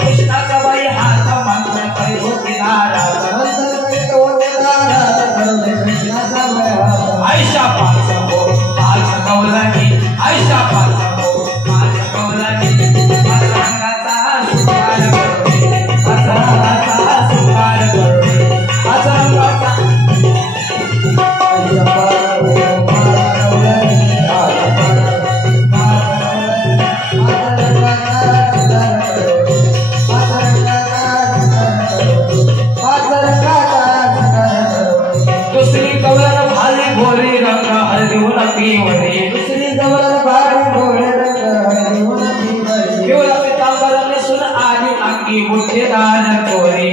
कृष्णाचा बाई हात मात्र काही होती नाराज आयशा पाच हो पाच कवलानी आयशा पाच हो पाच कवलानी पाच रंगाचा सुकार करते पाच रंगाचा सुकार करते पाच रंगाचा दुसरी गवळण भारी भोळे रंग पिवळा पितांबराने सुन आली अंगी बुद्धीदार चोरी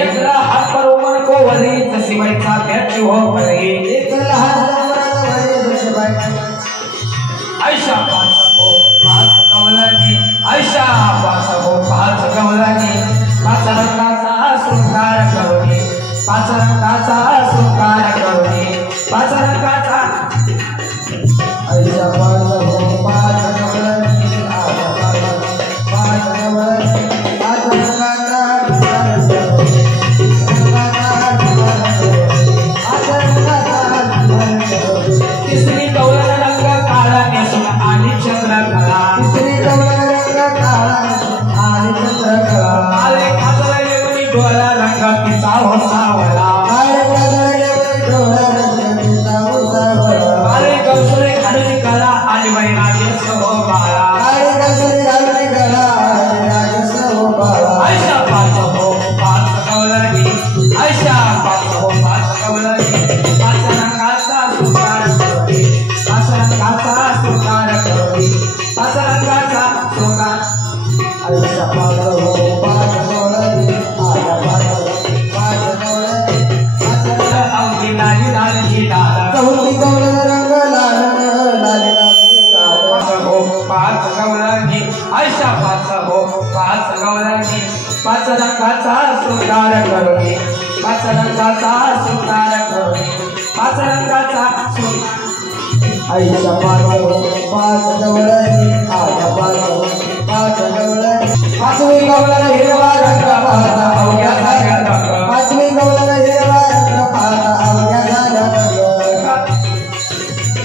एकला हात परोमन कोवरी जशी बाईचा प्याची हो परी एकला हात आयशा पाच हो पाच कवलानी आयशा पाच हो पाच कवलानी पाच रंगाचा शृंगार करुणी पाच रंगाचा शृंगार करुणी पाच रंगाचा आयशा पाच हो पाच कवलानी पाच कवलानी पाच रंगाचा तिसरी कवलन रंग काळा नेसून आणि चंद्रकला तिसरी कवलन रंग काळा आणि चंद्रकला आले काजळले कोणी डोळा रंग तिचा हो सावळा आले काजळले कोणी डोळा रंग तिचा हो सावळा आले गवसरे घालून गळा आणि वैराग्यस हो बाळा आले गवसरे घालून गळा आणि वैराग्यस हो बाळा आयशा पाच हो पाच कवलानी आयशा पाच हो पाच कवलानी पाच रंगाचा सुकार करते पाच रंगाचा सुकार करते पाच रंगाचा सुकार आयशा पाच हो पाच कवलानी आयशा पाच कवलानी पाच अवधी लाली लाली लाला चौथी कवलन रंग लाल लाली पाच हो पाच कवलानी आयशा पाच हो पाच कवलानी पाच रंगाचा सुकार करते पाच रंगाचा सुकार करते पाच रंगाचा आयशा पाच हो पाच कवलानी आयशा पाच हो पाच कवलानी पाचवी कवलन हिरवा रंग पाहता अवघ्या झाल्या रंग पाचवी कवलन हिरवा रंग पाहता अवघ्या झाल्या रंग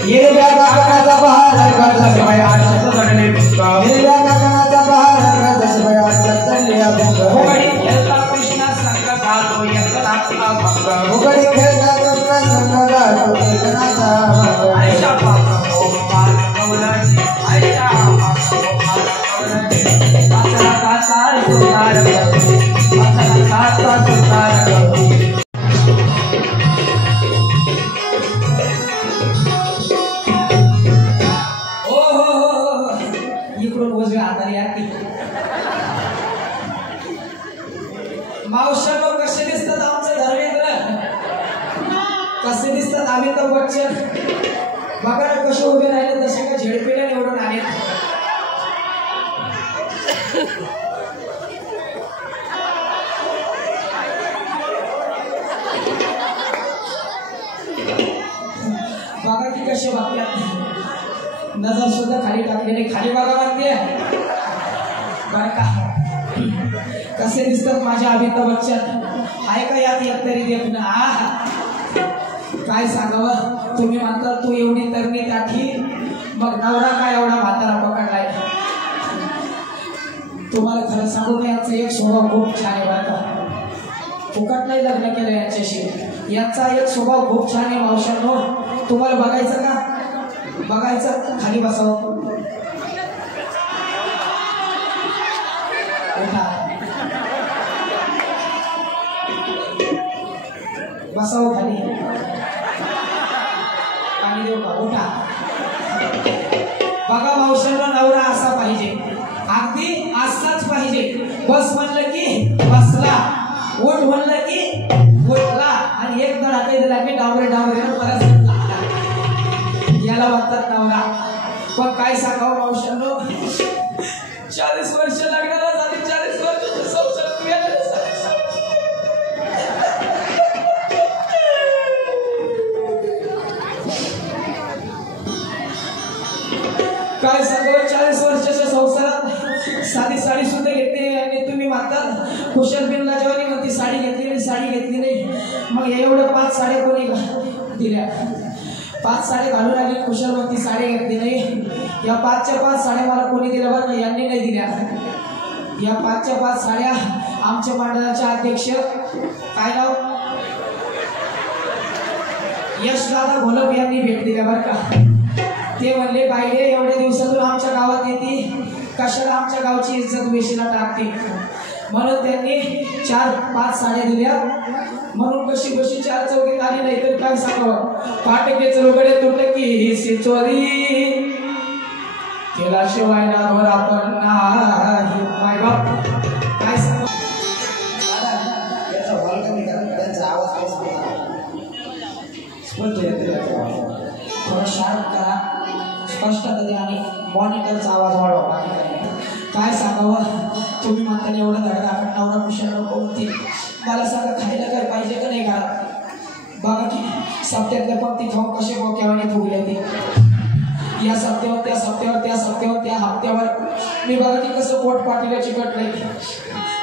हिरव्या काकणाचा बहार रंग जसबाई आरशात चढले भिंग हिरव्या काकणाचा बहार रंग जसबाई आरशात चढल्या भिंग उघडी खेळता कृष्णा संग गातो एकनाथचा भंग उघडी खेळता कृष्णा संग गातो एकनाथचा भंग आयशा पाच हो पाच कवलानी आयशा पाच हो पाच कवलानी पाच रंगाचा सुकार करते पाच रंगाचा सुकार करते इकडून उजव्या हाताने याती मावशांनो कसे दिसतात आमचे धर्मेंद्र कसे दिसतात अमिताभ बच्चन बघा कसे उभे राहिले तसे का झेडपीला निवडून आले बघा की कसे वागतात नजर सुद्धा खाली टाकलेली खाली बघा म्हणते बर का कसे दिसतात माझ्या अमिताभ बच्चन आहे का यात एक तरी देत ना काय सांगावं तुम्ही म्हणता तू एवढी तरणी टाकी मग नवरा काय एवढा म्हातारा पकडलाय तुम्हाला खरं सांगू का याचा एक स्वभाव खूप छान आहे बरं का फुकट नाही लग्न केलं यांच्याशी याचा एक स्वभाव खूप छान आहे मावशांनो तुम्हाला बघायचं का बघायचं खाली बसावं बसावं खाली पाणी देऊ का उठा बघा मावशांना नवरा असा पाहिजे अगदी असाच पाहिजे बस म्हणलं की बसला उठ म्हणलं की उठला आणि एक धडाका दिला की डावरे डावरे परत याला म्हणतात नवरा पण काय सांगावं मावशांनो 40 वर्ष लग्नाला झाली 40 वर्षाचा संसार काय सांगावं 40 वर्षाच्या संसारात साधी साडी सुद्धा घेतली नाही आणि तुम्ही म्हणतात कुशल बिनला जेव्हा म्हणती साडी घेतली नाही मग एवढ्या 5 साड्या कोणी दिल्या 5 साड्या घालून आली कुशल म्हणती साडी घेतली नाही या 5च्या 5 साड्या मला कोणी दिल्या बरं का यांनी नाही दिल्या या 5च्या 5 साड्या आमच्या मंडळाचे अध्यक्ष काय नाव यशदादा घोलप यांनी भेट दिल्या बरं का ते म्हणले बाईले एवढ्या दिवसातून आमच्या गावात येते कशाला आमच्या गावची इज्जत वेशीला टाकते म्हणून त्यांनी 4-5 साड्या दिल्या म्हणून कशी 4 चौकीत आली नाही तर काय सांगावं पाटकेच रोगडे तुटले की ही चोरी केला शिवाय नावर आपण नाही माय बाप काय सांग थोडं शार्प करा स्पष्टता द्या आणि मॉनिटरचा आवाज वाढवा काय सांगावं तुम्ही म्हणताना एवढं धडधाकट नवरा कुशल नको होती मला सांगा खायला काय पाहिजे का नाही घरात बघा की सप्त्यातल्या पंक्ती खाऊन कसे बोक्यावाने फुगले ते या सप्त्यावर त्या सप्त्यावर त्या सप्त्यावर त्या हप्त्यावर मी बघा की कसं पोट पाटीला चिकटलंय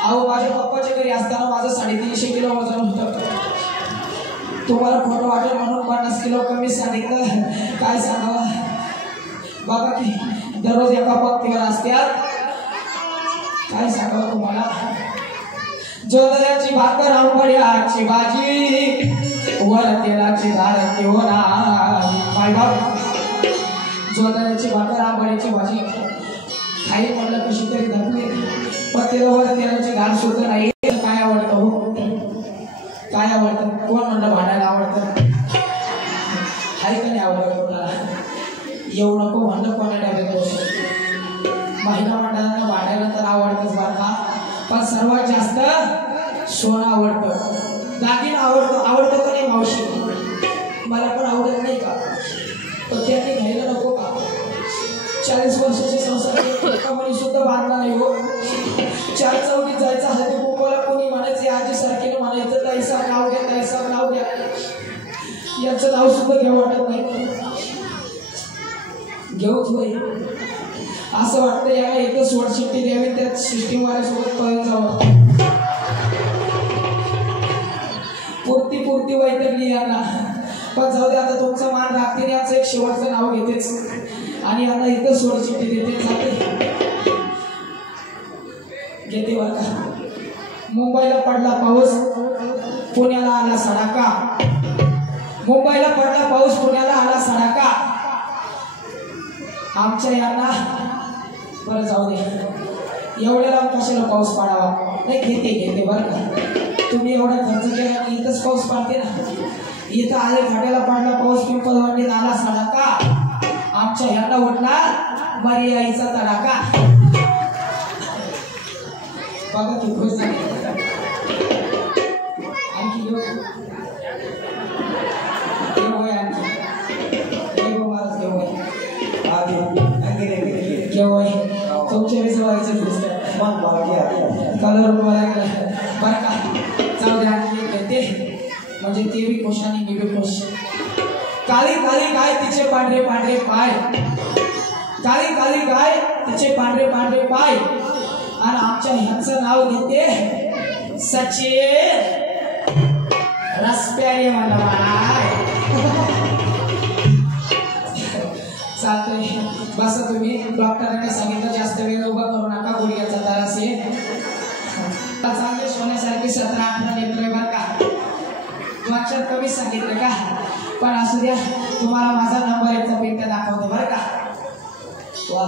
अहो माझ्या पप्पाच्या घरी असताना माझं 350 किलो वजन होतं तुम्हाला खोटं वाटेल म्हणून 50 किलो कमी सांगितलं काय सांगावं बघा की दररोज एका पंक्तीवर असत्यात काय सांगावं तुम्हाला जोदऱ्याची भाकर आंबड्याची भाजी वर तेलाची धार केवढा जोदऱ्याची भाकर आंबड्याची भाजी खाई म्हटलं कशी तरी धरली पण त्याला वर तेलाची धार सुद्धा नाही काय आवडतं हो काय आवडतं कोण म्हणलं भांडायला आवडतं हाय का नाही आवडत कोणाला येऊ नको म्हणलं कोणा डायरेक्ट बसू महिला मंडळांना भांडायला तर आवडतंच बरं का पण सर्वात जास्त सोनं आवडतं दागिनं आवडतं का नाही मावशी मला पण आवडत नाही का पण त्यांनी घ्यायला नको का 40 वर्षाचे संसार कमानी सुद्धा बांधला नाही हो 4 चौकीत जायचं हळदी कुंकवाला कोणी म्हणायचे आजी सारखीने म्हणायचं ताईसा नाव घ्या याचं नाव सुद्धा घेऊ वाटत नाही घेऊच नाही असं वाटतं याला इथं सोडशिट्टी द्यावी त्यात सिस्टीम वाल्यासोबत पळून जावं पुरती वैतरली यांना पण जाऊ दे आता तुमचं मान राखते याचं एक शेवटचं नाव घेतेच आणि आता इथं सोडशिट्टी देते जाते घेते बरं का मुंबईला पडला पाऊस पुण्याला आला सडाका मुंबईला पडला पाऊस पुण्याला आला सडाका आमच्या यांना बरं जाऊ दे एवढ्या लांब कशाला पाऊस पाडावा नाही घेते बरं का तुम्ही एवढा खर्च केला आणि इथंच पाऊस पाडते ना इथं आले खाट्याला पडला पाऊस पिंपळवंडीत आला सडाका आमच्या ह्यांना उठला मरी आईचा तडाका बघा ती खुश झाली आणखी तुमच्या विसवायचं कलर बरं का जाऊ द्या घेते म्हणजे ते बी खुश आणि मी बी खुश काळी गाय तिचे पांढरे पाय काळी गाय तिचे पांढरे पाय आणि आमच्या ह्यांचं नाव घेते सचिन रस्त्याने मला चालतंय बसा तुम्ही डॉक्टरांनी सांगितलं जास्त वेळ उभा करू नका गुडघ्याचा त्रास आहे चांगले सोन्यासारखे 17-18 लेकरं बरं का अक्षर कमीच सांगितलं का पण असू द्या तुम्हाला माझा नंबर एकचा पिंट दाखवतो बरं का वा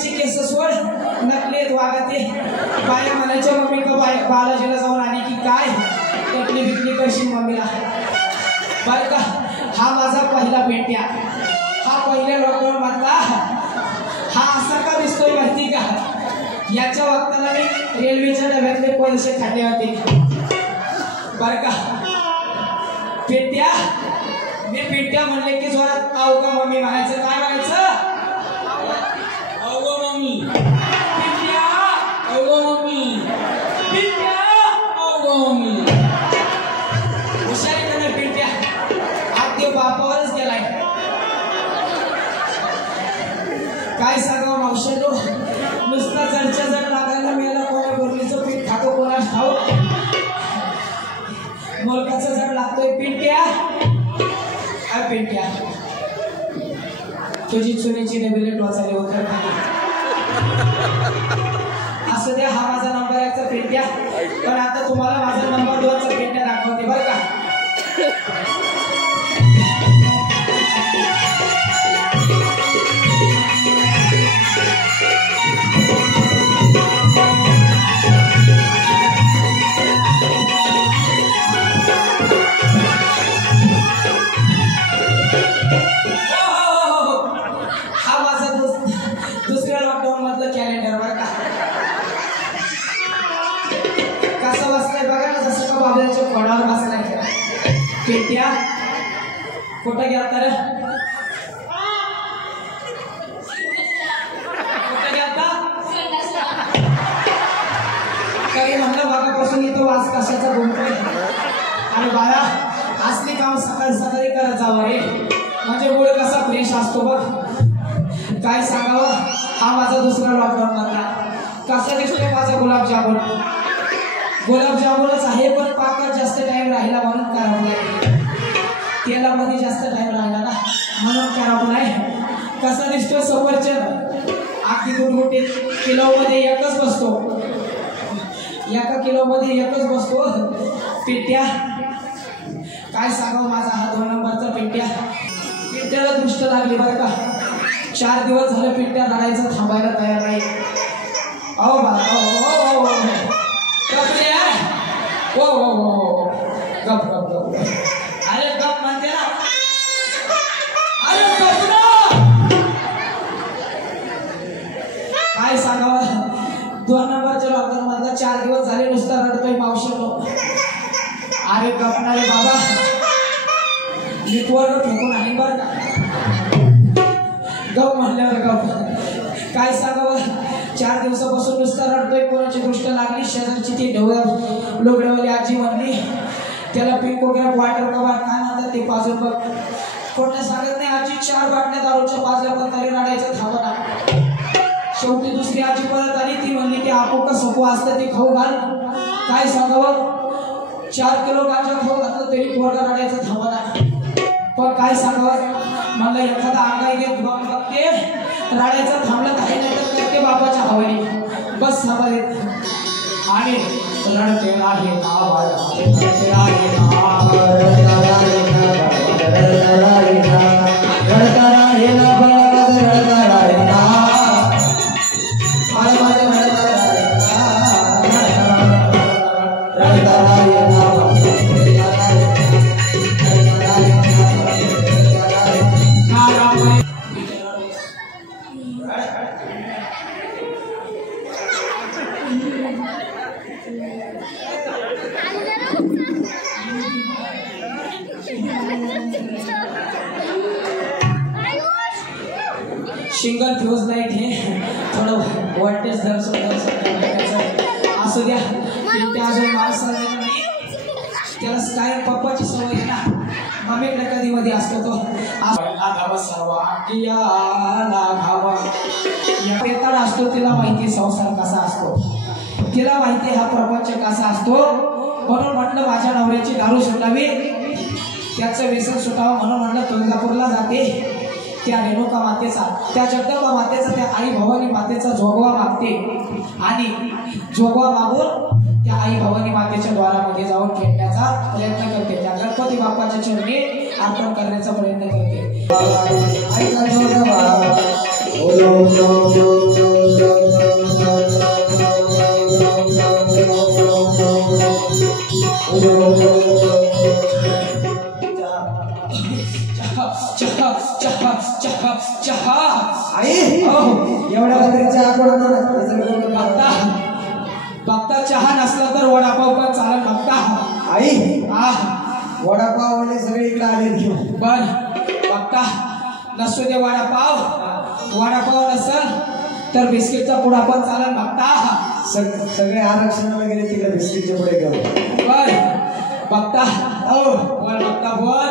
नकलीची केस सोड, नकलीत वागते. बाया म्हणायच्या मम्मी का बालाजीला जाऊन आली की काय नकली बिकली करशील मम्मीला. बर का हा माझा पहिला पेट्या, हा पहिल्या लॉकडाऊन मधला. हा असा का दिसतोय माहिती का, याच्या वक्ताला मी रेल्वेच्या डब्यातले पैसे खाल्ले होते. बर का पेट्या, मी पेट्या म्हणले की जोरात आव का मम्मी म्हणायचं. काय म्हणायचं, अव मम्मी पेट्या, अव मम्मी पेट्या, अव मम्मी. हुशारी करणार पेट्या, आज ते बापावरच गेलाय. काय सांगावं मावशानो, नुसता जडच्या जड लागायला मिळाला. कोणा गोरणीचं पीठ खातो कोणास ठाऊ, मोलकाचं जड लागतोय. पिंट्या काय पिंट्या, तुझी चुनीची डबेले टोचाले वगैरे असं द्या. हा माझा नंबर 1चा पिंट्या, पण आता तुम्हाला माझा नंबर 2चा पिंट्या दाखवते बरं का. पेट्या कुठं गेला तर, कुठं गेला काही म्हणलं भागापासून इथं वास कशाचा घुमतोय. आणि बाळा असली काम सकाळी सकाळी करत जावं रे, म्हणजे मूड कसा फ्रेश असतो बघ. काय सांगावं, हा माझा दुसरा लॉकडाऊन मधला. कसा दिसतोय माझा गुलाबजामुन, गुलाबजामुनच आहे पण पाकात जास्त टाइम राहिला म्हणून करावं लागेल. तेलामध्ये जास्त टाइम राहिला ना म्हणून करावं नाही. कसा दिसतोय सफरचंद, अगदी गुटगुटीत, किलोमध्ये एकच बसतो, एका किलोमध्ये एकच बसतो. पिट्या काय सांगावं, माझा हा 2 नंबरचा पिट्या. पिट्याला दृष्ट लागली बरं का. 4 दिवस झालं पिट्या रडायचं थांबायला तयार नाही. अहो बाबा ओ गप गप गप, अरे गप म्हणते ना, अरे गप ना. काय सांगावं, 2 नंबरच्या लॉकडाऊन मधला 4 दिवस झाले नुसता रडतोय मावशीनो. अरे गप ना रे बाबा, नीटवर फेकून आणि बरं का. गप म्हणल्यावर गप. काय सांगावं, 4 दिवसापासून नुसता रडतोय. कोणाची दृष्ट लागली, शेजारची ती लोगड्यावाली आजी म्हणली त्याला पिकोग्राफ वाटर कवर काय म्हणतात ते पाजून बघ. कोणा सांगत नाही, आजी 4 बाटल्या दारूच्या पाजल्या पण तरी रडायचं थांबा. शेवटी दुसरी आजी परत आली, ती म्हणली ते आपो का सोपो असतं ते खाऊ घाल. काय सांगावं, 4 किलो गांजा खाऊ घातलं तरी पोरगा रडायचं थांबा. पण काय सांगावं, मला एखादा अंगाई घेत बघते रडायचं थांबलं काही नाही तर करते बाबाच्या हवाली बस हवा देत. आणि रडते आहे ना रडते आहे सिंगल फ्यूज लाईट हे थोडं व्होल्टेज असू द्या. अजून माणसाला त्याला काय पप्पाची सवय आहे ना, मम्मीकडे कधी मध्ये असतो तो पेताळ असतो. तिला माहिती संसार कसा असतो, तिला माहिती हा प्रपंच कसा असतो. म्हणून म्हटलं माझ्या नवऱ्याची दारू सुटावी, त्याचं व्यसन सुटावं म्हणून म्हटलं तुळजापूरला जाते. त्या रेणुका मातेचा, त्या जगदंबा मातेचा, त्या आई भवानी मातेचा जोगवा मागते. आणि जोगवा मागून त्या आई भवानी मातेच्या द्वारामध्ये जाऊन खेळण्याचा प्रयत्न करते. त्या गणपती बाप्पाच्या चरणी अर्पण करण्याचा प्रयत्न करते. आई एवढ्या रात्री चहा कोण बघता चहा नसला तर वडापाव पण चालेल बघता. आई वडापाव वाले सगळे इकडे आले पण बघता नसतो ते वडापाव नसल तर बिस्किटचा पुडा पण चालेल बघता. सगळे आरक्षणाला गेले तिकडे बिस्किटचे पुढे घेऊन. पण बघता बोल बघता बोल.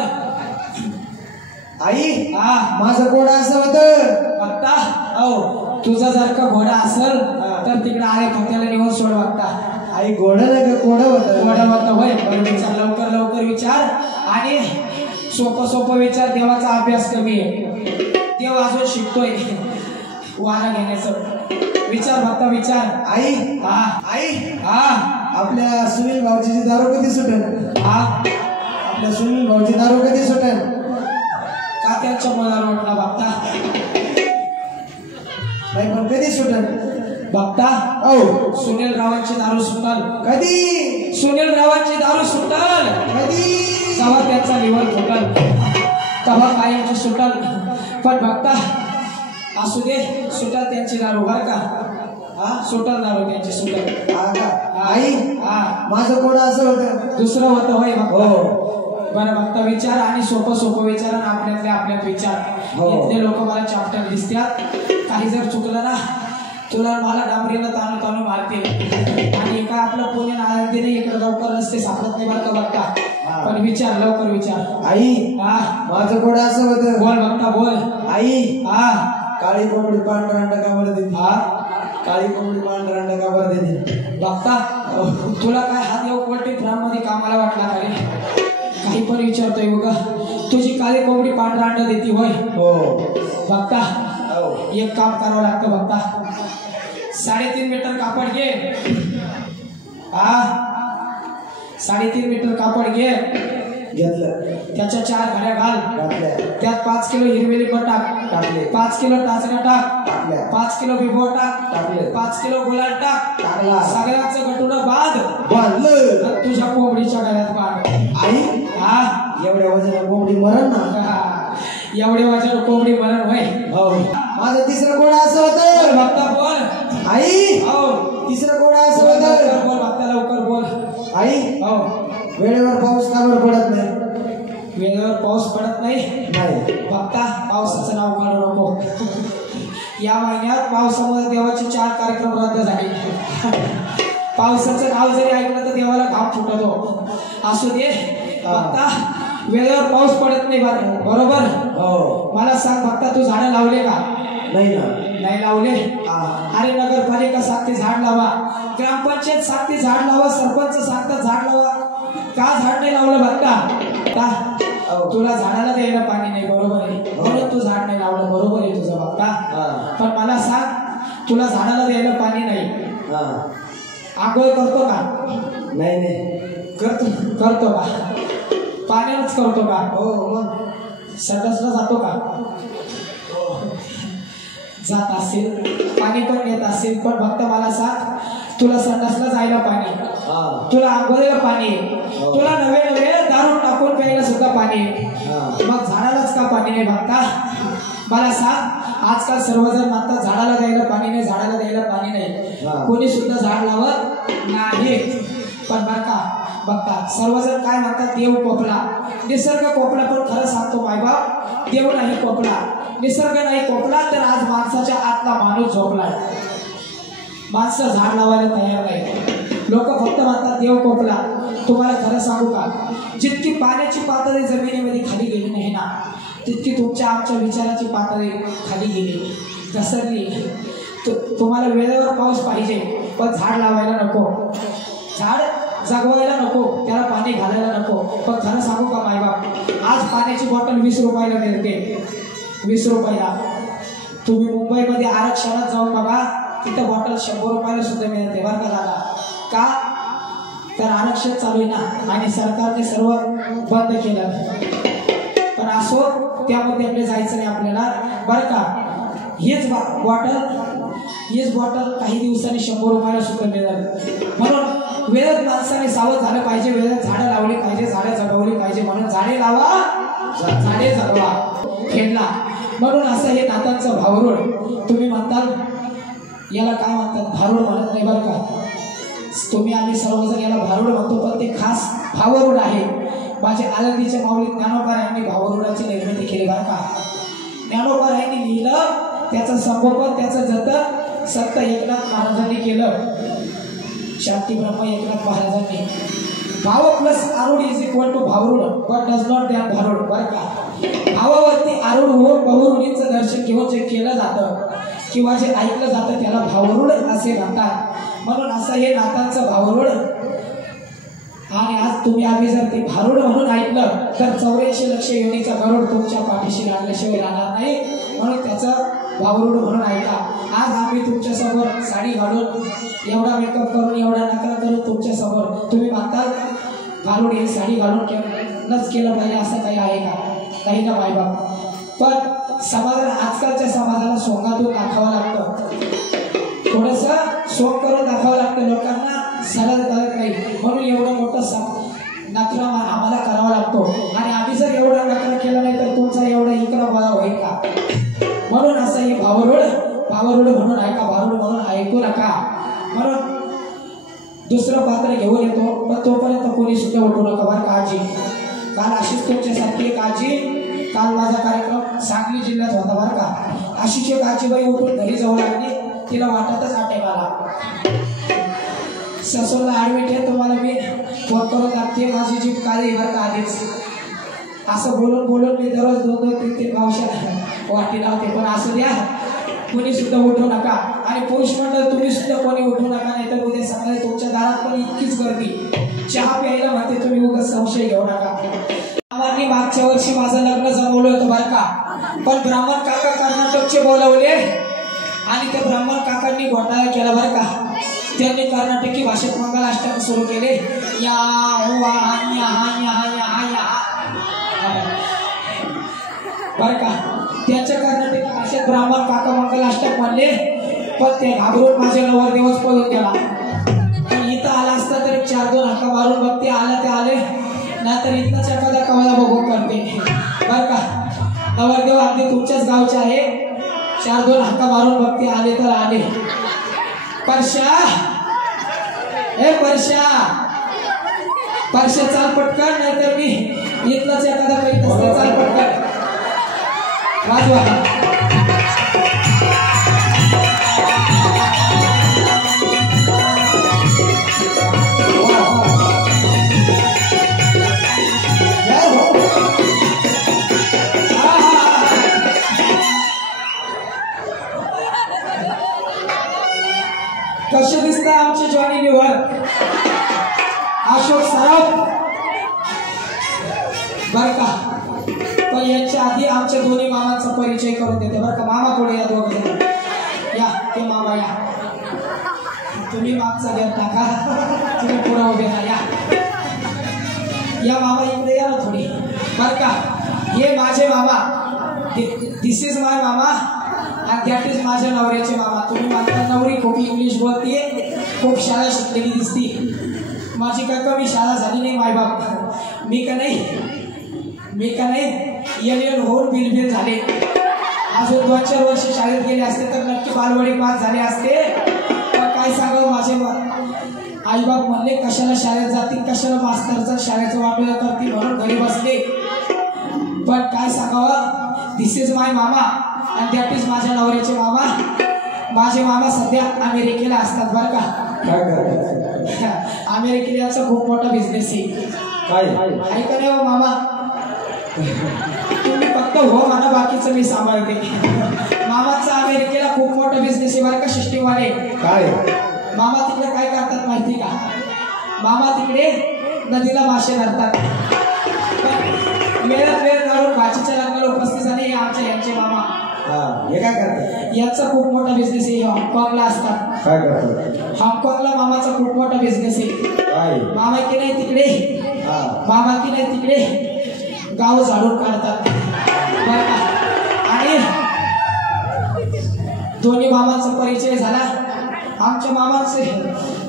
आई माझं घोडा असं होतं बघता तुझा जर का घोडा असेल तर तिकडे आले खात्याला निवड सोड बघता. आई घोडा नाही घोडा होतं होय. पण विचार लवकर विचार आणि सोपं विचार. देवाचा अभ्यास कमी आहे. देव अजून शिकतोय वारा घेण्याचं. विचार बघता विचार. आई आपल्या सुनील भाऊची दारू कधी सुटेल? आपल्या सुनील भाऊची दारू कधी सुटेल? का त्यांच्या मुलाला वाटला बघता नाही पण कधी सुटेल बघता? सुनील रावांची दारू सुटल कधी? सुनील रावांची दारू सुटल कधी? जेव्हा त्यांचा लिव्हर फुटल तेव्हा कायमची सुटल. पण बघता असू दे सुटल त्यांची दारू बर का. सुटल दारू त्यांची सुटल. आई माझं कोण असं होतं दुसरं होतं होय बघता. बरं बघता विचार आणि सोपं विचार आणि आपल्यात विचार. इथले लोक मला चॅप्टर दिसतात. काही जर चुकलं ना तुला मला डांबरीला ताणू मारतील. आणि एका आपलं पुणे नारायणगिरी इकडे लवकर रस्ते सापडत नाही बरं का बघता. पण विचार लवकर विचार. आई माझं कोण असं होतं? बोल बघता बोल. आई काळी कोंबडी पांढरा अंडा का बरं देते? काळी कोंबडी पांढरा अंडा का बरं देते बघता? तुला काय हात येऊ कोणती फ्राम मध्ये कामाला वाटला काय? काही पण विचारतोय बघा. तुझी काळी कोंबडी पांढरा अंडा देते होय बघता. एक काम करावं लागतं बघता. 3.5 मीटर कापड घे. 3.5 मीटर कापड घे. घेतलं. त्याच्या 4 घड्या घाल. त्यात 5 किलो हिरवे लिंबू टाकले. 5 किलो टाचण्या टाकल्या. 5 किलो बिबो टाकले. 5 किलो गुलाल टाकला. सगळ्याचं गटुडं बांधलं. तुझ्या कोंबडीच्या गळ्यात बांध. आई एवढ्या वजन कोंबडी मरण ना. एवढे वजन कोंबडी मरण होय. माझं तिसरं घोडा असं होतं बघता बोल. आई तिसरं घोडा असं होतं. बोल बघता लवकर बोल. आई वेळेवर पाऊस का बरं पडत नाही? वेळेवर पाऊस पडत नाही बघता. पावसाचं नाव काढू नको. या महिन्यात पावसामुळे देवाचे 4 कार्यक्रम रद्द झाले. पावसाचं नाव जरी ऐकलं तर देवाला घाम फुटतो. असू दे बघता वेळेवर पाऊस पडत नाही बरोबर. मला सांग बघता तू झाडं लावले का? नाही लावले. अरे नगरपालिका सांगते झाड लावा. ग्रामपंचायत सांगते झाड लावा. सरपंच सांगतात झाड लावा. का झाड नाही लावलं बघता? तुला झाडाला द्यायला पाणी नाही बरोबर आहे म्हणून तू झाड नाही लावलं बरोबर आहे तुझं बघता. पण मला सांग तुला झाडाला द्यायला पाणी नाही आंघोळ करतो का? नाही करतो का? पाण्यालाच करतो का? मग संडासला जातो का? जात असेल. पाणी पण येत असेल. पण फक्त मला सांग तुला संडासला जायला पाणी, तुला आंघोळीला पाणी, तुला नवे दारू टाकून प्यायला सुद्धा पाणी, मग झाडालाच का पाणी नाही बघता? मला सांग आजकाल सर्वजण म्हणतात झाडाला द्यायला पाणी नाही, झाडाला द्यायला पाणी नाही. कोणी सुद्धा झाड लावत नाही. पण बरं का बघता सर्वजण काय म्हणतात देव कोपला, निसर्ग कोपला. पण खरं सांगतो मायबाप देव नाही कोपला, निसर्ग नाही कोपला. तर आज माणसाच्या आतला माणूस झोपलाय. माणसं झाड लावायला तयार नाही. लोक फक्त म्हणतात देव कोपला. तुम्हाला खरं सांगू का जितकी पाण्याची पातळी जमिनीमध्ये खाली गेली नाही ना तितकी तुमच्या आमच्या विचाराची पातळी खाली गेली, घसरली. तुम्हाला वेळेवर पाऊस पाहिजे पण झाड लावायला नको, झाड जगवायला नको, त्याला पाणी घालायला नको. पण खरं सांगू का मायबाप आज पाण्याची बॉटल 20 रुपयाला मिळते. 20 रुपयाला. तुम्ही मुंबईमध्ये आरक्षणात जाऊन बघा तिथं बॉटल 100 रुपयाला सुद्धा मिळते बरं का दादा. का तर आरक्षण चालू आहे ना आणि सरकारने सर्व बंद केलं. पण असो त्यामध्ये आपले जायचं नाही आपल्याला बरं का. हीच बॉटल काही दिवसांनी 100 रुपयाला सुद्धा मिळाली. म्हणून वेळेत माणसाने सावध झालं पाहिजे, वेळेत झाडं लावली पाहिजे, झाडं जगवली पाहिजे. म्हणून झाडे लावा, झाडे जगवा. खेळला म्हणून असं हे नातांचं भावरूड. तुम्ही म्हणताल याला काय म्हणतात, भारूड म्हणत नाही बरं का. तुम्ही आम्ही सर्वजण याला भारूड म्हणतो, पण ते खास भावरूड आहे. माझे आळंदीच्या माऊली ज्ञानोबारायांनी भावरूडाची निर्मिती केली बरं का. ज्ञानोबारायांनी लिहिलं, त्याचं संगोपन, त्याचं जतन संत एकनाथ महाराजांनी केलं. शांती ब्रह्म एकनाथ महाराजांनी. भाव प्लस आरूढ इज इक्वल टू भावरूड, बट डज नॉट दॅट भारूड बरं का. भावावरती आरूढ होऊन बहुरूढींचं दर्शन घेऊन जे केलं जातं किंवा जे ऐकलं जातं त्याला भावरूढ असे म्हणतात. म्हणून असं हे नातांचं भावरूढ. आणि आज तुम्ही आम्ही जर ते भारूड म्हणून ऐकलं तर 84 लक्ष योनीचा गरुड तुमच्या पाठीशी लागल्याशिवाय राहणार नाही. म्हणून त्याचं भावरूड म्हणून ऐका. आज आम्ही तुमच्यासमोर साडी घालून, एवढा मेकअप करून, एवढा नकरा करून तुमच्यासमोर, तुम्ही म्हणताल भारूड हे साडी घालून नच केलं पाहिजे असं काही आहे का? काही ना मायबाप. पण समाजाला, आजकालच्या समाजाला सोंगातून दाखवावं लागतं, थोडंसं सोंग करून दाखवावं लागतं लोकांना, सरळ कळत नाही. म्हणून एवढं मोठं नकरा आम्हाला करावा लागतो. आणि आम्ही जर एवढा नकरा केला नाही तर तुमचा एवढा इकडा बळा होईल का? म्हणून असं हे भावरूड, भावरूड म्हणून ऐका, भारूड म्हणून ऐकू नका. म्हणून दुसरं पात्र घेऊन येतो, पण तोपर्यंत कोणी सुद्धा उठू नका बरं का. आजी काल अशीच तुमच्यासारखी एक आजी, काल माझा कार्यक्रम सांगली जिल्ह्यात होता बरं का. अशीच एक आजीबाई उठून घरी जाऊ लागली, तिला वाटतच अटॅक आला. ससूनला ॲडमिट आहे, तुम्हाला मी फोन करून लागते, माझी जीभ काळी बरं का आधीच. असं बोलून बोलून मी दररोज 2-2-3-3 पावशा वाटी लावते. पण असं द्या, कोणी सुद्धा उठू नका. आणि पुरुष मंडळ तुम्ही सुद्धा कोणी उठू नका, नाही तर उद्या सकाळी तुमच्या दारात पण इतकीच गर्दी. चहा प्यायला म्हणते, तुम्ही उगाच संशय घेऊ नका. आम्हाला मागच्या वर्षी माझं लग्न जमवलं होतं बरं का. पण ब्राह्मण काका कर्नाटकचे बोलवले आणि त्या ब्राह्मण काकांनी घोटाळा केला बरं का. त्यांनी कर्नाटकी भाषेत मंगलाष्टक सुरू केले. या बरं का. त्यांच्या कर्नाटकी भाषेत ब्राह्मण काका मंगलाष्टक म्हणले, पण ते घाबरून माझे 9 दिवस पळून गेला. पण इथं आला असता तरी 4-2 हाका मारून बघते, आला ते आले, नाहीतर इथंच एखादा कवला बघून करते बरं का. नवरदेव अगदी तुमच्याच गावचे आहे, 4-2 हाका मारून बघते, आले तर आले. परशा, हे परशा, परशा चाल पटकन, नाहीतर मी इथलंच एखादा काही तसं चाल पटकन वाजवा. कसे दिसतात आमचे जॉनी लिव्हर, अशोक सराफ बरं का. पण यांच्या आधी आमच्या दोन्ही मामांचा परिचय करून देते बरं का. मामा पुढे या, दोघं या. ते मामा या, तुम्ही मागचा द्या टाका, तुम्ही पुढे उभे राहा. या मामा इकडे या ना थोडी बरं का. हे माझे मामा, दिस इज माय मामा आणि दॅट इज माझ्या नवऱ्याचे मामा. तुम्ही माझ्या नवरी खूप इंग्लिश बोलतीये, खूप शाळा शिकलेली दिसती. माझी काय कमी शाळा झाली नाही मायबाप. मी का नाही एलियन होऊन बिलबिल झाले. अजून 2-4 वर्ष शाळेत गेले असते तर नक्की बालवाडी पास झाले असते. पण काय सांगावं, माझे आईबाप म्हणले कशाला शाळेत जातील, कशाला मास्तरचं शाळेचं वाटोळं करतील, म्हणून घरी बसले. पण काय सांगावं, दिस इज माय मामा आणि दॅट इज माझ्या नवऱ्याचे मामा. माझे मामा सध्या अमेरिकेला असतात बरं का. अमेरिकेला याचा खूप मोठा बिझनेस आहे. ऐका नाही हो मामा, तुम्ही फक्त हो म्हणा, बाकीचं मी सांभाळते. मामाचा अमेरिकेला खूप मोठा बिझनेस आहे बरं का. शिष्टीवाले काय मामा तिकडे काय करतात माहिती का? मामा तिकडे नदीला मासे धरतात. वेळात वेळ काढून भाचीच्या लग्नाला उपस्थित झाले हे आमच्या यांचे मामा. हे काय करतात? याचा खूप मोठा बिझनेस आहे. हाँगकाँगला असतात. काय करतात? हाँगकाँगला मामाचा खूप मोठा बिझनेस आहे. मामा की नाही तिकडे गाव झाडून काढतात आणि दोन्ही मामांचा परिचय झाला. आमच्या मामांचे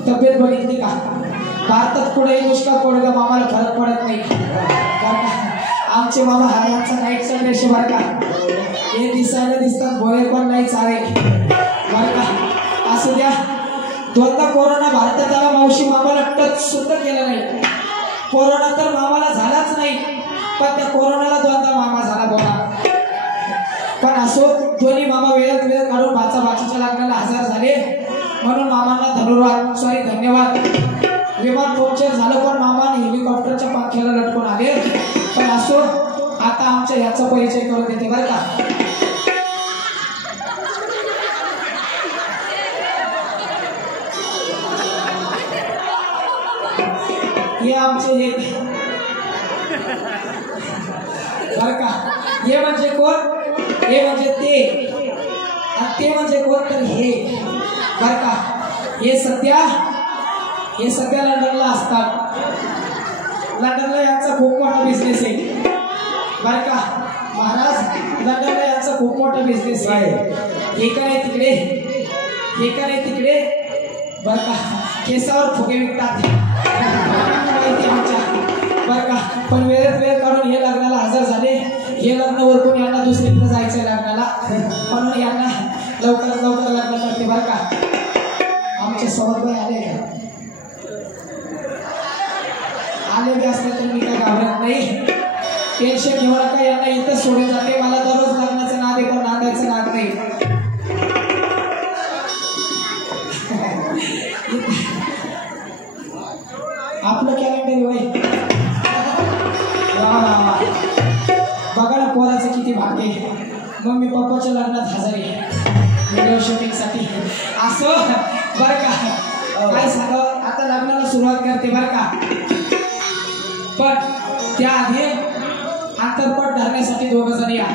तब्येत बघितली का? भारतात कुठेही दुष्काळ पडू द्या मामाला फरक पडत नाही. आमचे मामा हा यांचा नाईटचा रेश बरं का. हे दिसायला दिसतात भोळे पण नाही चाळे बरं का. असू द्या. दोनदा कोरोना भारतात आला मावशी मामाला टच सुद्धा केलं नाही. कोरोना तर मामाला झालाच नाही पण त्या कोरोनाला दोनदा मामा झाला बोला. पण असो दोन्ही मामा वेळात वेळ काढून बाचा बाचीच्या लग्नाला हजर झाले म्हणून मामांना धन्यवाद. विमान पंक्चर झालं पण मामाने हेलिकॉप्टरच्या पंख्याला लटकून आले. पण असो आता आमच्या याचा परिचय करून देते बरं का. हे आमचे हे बरं का. हे म्हणजे कोण. हे म्हणजे ते म्हणजे कोण तर हे बरं का. हे सध्या लंडनला असतात. लंडनला यांचा खूप मोठा बिझनेस आहे बरं का. महाराज लंडनला यांचा खूप मोठा बिझनेस आहे. हे का नाही तिकडे बरं का. केसावर फुगे विकतात बरं का. पण वेळ काढून हे लग्नाला हजर झाले. हे लग्न वरकून यांना दुसरीकडे जायचंय लग्नाला म्हणून यांना लवकरात लवकर लग्न करते बरं का. आमचे समोर आले का आले बी असले तर मी काय घाबरत नाही. टेन्शन घेऊ नका. यांना इथं सोडून जाते. मला दररोज लग्नाचं नाद आहे पण नांदायचं नाद नाही. आपलं कॅलेंडर वय बघा ना पोराचं किती भाग्य. मम्मी पप्पाच्या लग्नात हजर आहे व्हिडिओ शूटिंग साठी. असं बरं का. काय सांगावं आता लग्नाला सुरुवात करते बरं का. पण त्याआधी अंतरपट धरण्यासाठी दोघं जण या.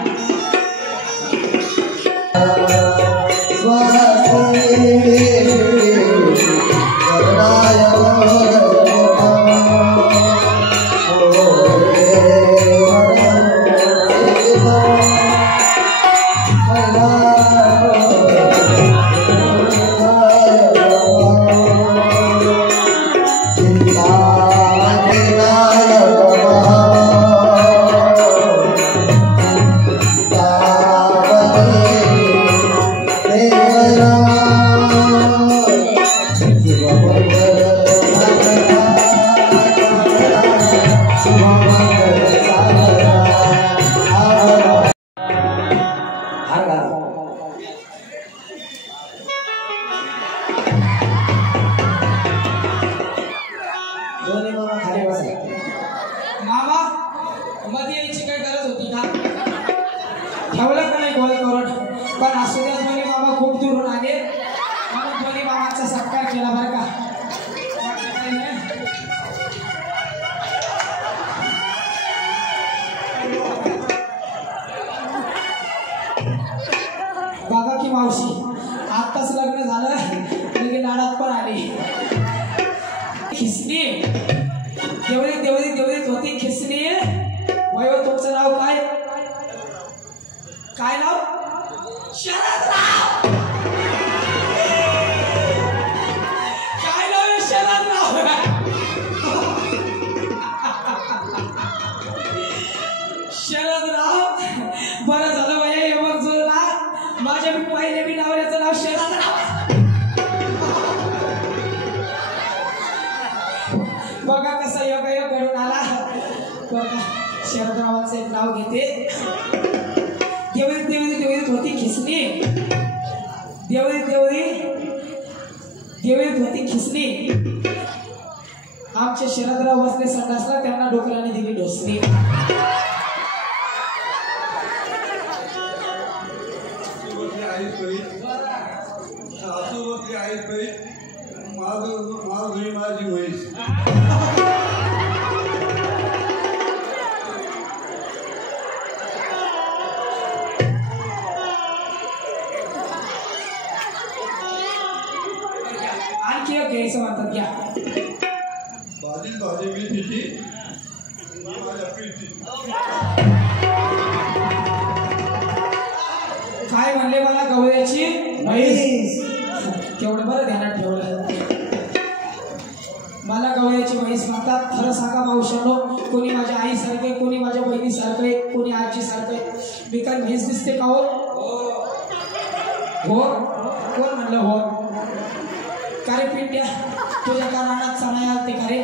मामा मध्ये यायची काय गरज होती का. ठेवलं का नाही गोल करून. पण असू द्या दोन्ही मामा खूप दूरून आले म्हणून दोन्ही मामाचा सत्कार केला बरं का. बघा की मावशी आत्ताच लग्न झालं लगे लाडात पण आली. खिसणी देवळीत होती खिसणी. वय तुमचं नाव काय. काय नाव. शरदराव. काय नाव आहे शरदराव. शरदराव बरं झालं बाई हे मग जुळला. माझ्या मी पहिले बी नावाचं नाव शरदराव. बघा कसा योगायोग घडून आला. बघा शरदरावांचं एक नाव घेते. देवळीत होती खिसणी. देवळीत होती खिसणी. आमचे शरदराव बसले संडासला त्यांना डोकराने दिली ढोसणी. माझी म्हैस. आणखी एक घ्यायचं म्हणतात घ्या. भाजी मी तिची माझ्या प्रीती. काय म्हणले मला गवळ्याची म्हैस. तेवढं बरं ध्यानात ठेवलं. मला गवळ्याची गवळ्याची म्हैस म्हणतात. खरं सांगा मावशांनो, कोणी माझ्या आईसारखे, कोणी माझ्या बहिणीसारखे, कोणी आजीसारखे. मी काय म्हैस दिसते का हो? हो कोण म्हणलं हो? का रे पिंट्या, तुझ्या कानात चणा आलते का रे?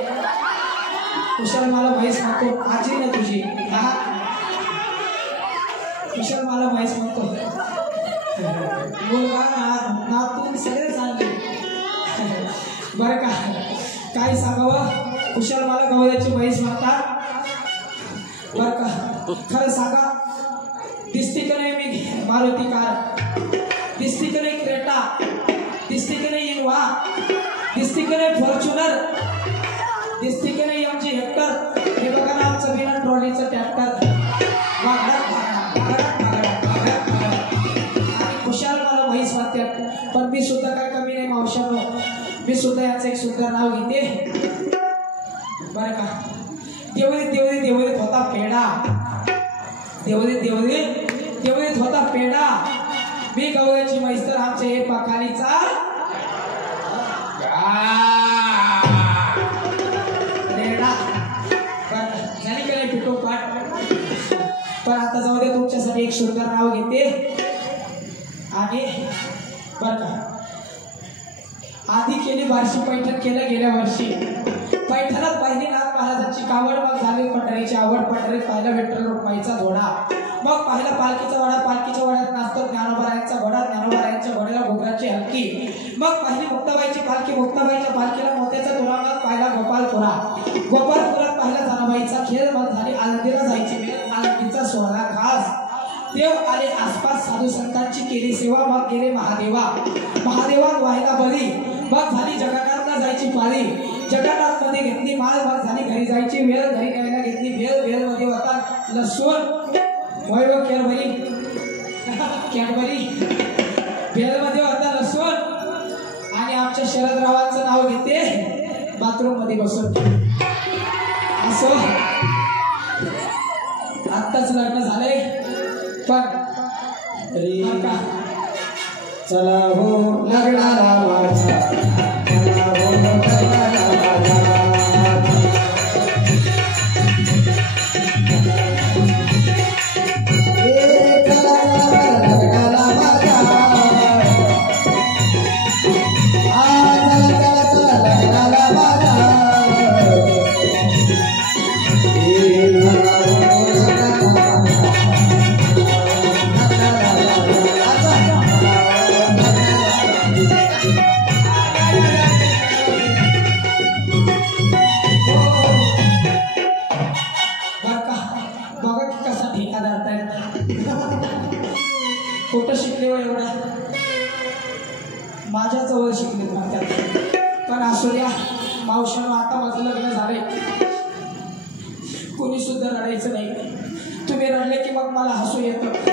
कुशल मला म्हैस म्हणतो. आजी ना तुझी? हा, कुशल मला म्हैस म्हणतो. मुलगा नातून सगळे चालले. बरं का, काय सांगावं, कुशल मला गवळ्याची म्हैस म्हणतात. बरं का, खरं सांगा, दिसती का नाही मी मारुती कार? दिसती का नाही क्रेटा? दिसती का नाही इनोवा? दिसती का नाही फॉर्च्युनर? दिसती का नाही आमची हेक्टर? हे बघा ना आमचं बिना ट्रॉलीचं ट्रॅक्टर. कुशाल मला म्हैस म्हणतात. पण मी सुद्धा काय कमी नाही मावशांनो, मी सुद्धा याचं एक सुंदर नाव घेते. बरं का, देवळीत देवळीत देवळीत होता पेढा. देवळीत देवळीत देवळीत होता पेढा. मी गवळ्याची म्हैस तर आमच्या हे पाखालीचा पेढा. झाली का नाही पिटो पाठ? पण आता जाऊ दे, तुमच्यासाठी एक सुंदर नाव घेते. आणि बरं का, आधी केली बारशी पैठण केलं गेल्या वर्षी. पैठणात पाहिली नाथ महाराजांची कावड, मग झाली पंढरीची आवड. पंढरीत पाहिला विठ्ठल रुक्माईचा घोडा. मग पाहिला पालखीचा वाडा. पालखीच्या वाड्यात नाचतो ज्ञानोबारायांचा घोडा. ज्ञानोबारायांच्या घोड्याला घोगराची हलकी. मग पाहिली मुक्ताबाईची पालखी. मुक्ताबाईच्या पालखीला मोत्याचा तुरांगात पाहिला गोपालपुरा. गोपालपुरात पाहिला जनाबाईचा खेळ. मग झाली आळंदीला जायची वेळ. आळंदीचा सोहळा खास. देव आले आसपास, साधू संतांची केली सेवा. मग गेले महादेवा. महादेवात व्हायला बळी. मग झाली जगन्नाथला जायची पाळी. जगन्नाथ मध्ये घेतली माळ. मग झाली घरी जायची वेळ. घरी न्यायला घेतली भेळ. भेळ मध्ये होता लसूण. वय व कॅडबरी कॅडबरी. भेळ मध्ये होता लसूण. आणि आमच्या शरदरावांचं नाव घेते बाथरूम मध्ये बसून. असं आत्ताच लग्न झालंय. पण चला हो लग्नाला माझ्या, चला हो लग्नाला माझ्या. कुठं शिकले हो एवढा? माझ्या जवळ शिकले म्हणतात. पण असू द्या मावशानं, आता माझं लग्न झालंय. कोणी सुद्धा रडायचं नाही. तुम्ही रडले की मग मला हसू येतं.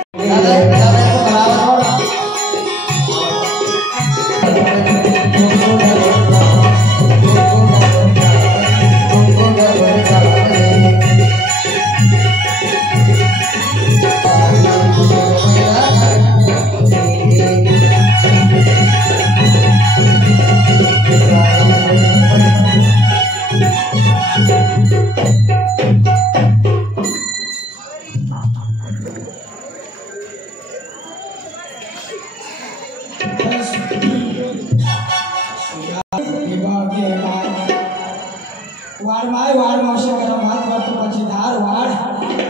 वाढ माय वाढ मावशा करा भात वाटपाची धार वाढ.